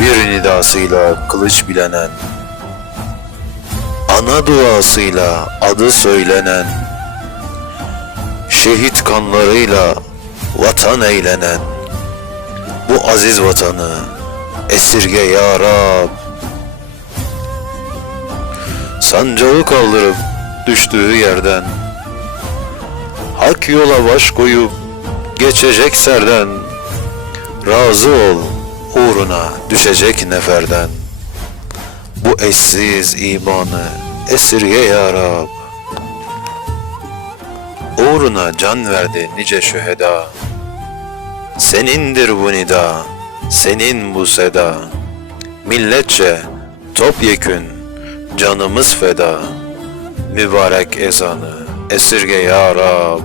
Bir nidasıyla kılıç bilenen Ana duasıyla adı söylenen Şehit kanlarıyla vatan eğlenen Bu aziz vatanı esirge ya Rab. Sancağı kaldırıp düştüğü yerden Hak yola baş koyup geçecek serden Razı ol uğruna düşecek neferden. Bu eşsiz imanı esirge ya Rab. Uğruna can verdi nice şüheda. Senindir bu nida, senin bu seda. Milletçe topyekün canımız feda. Mübarek ezanı esirge ya Rab.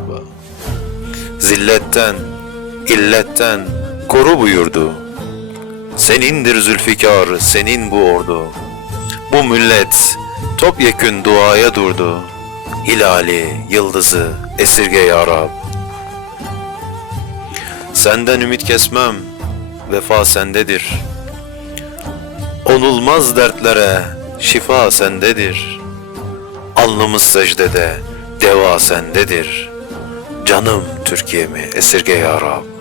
Zilletten, illetten koru buyurdu Senindir Zülfikar, senin bu ordu Bu millet topyekün duaya durdu Hilali, yıldızı esirge ya Rab Senden ümit kesmem, vefa sendedir. Onulmaz dertlere şifa sendedir. Alnımız secdede, deva sendedir. Canım Türkiye'mi esirge ya Rab.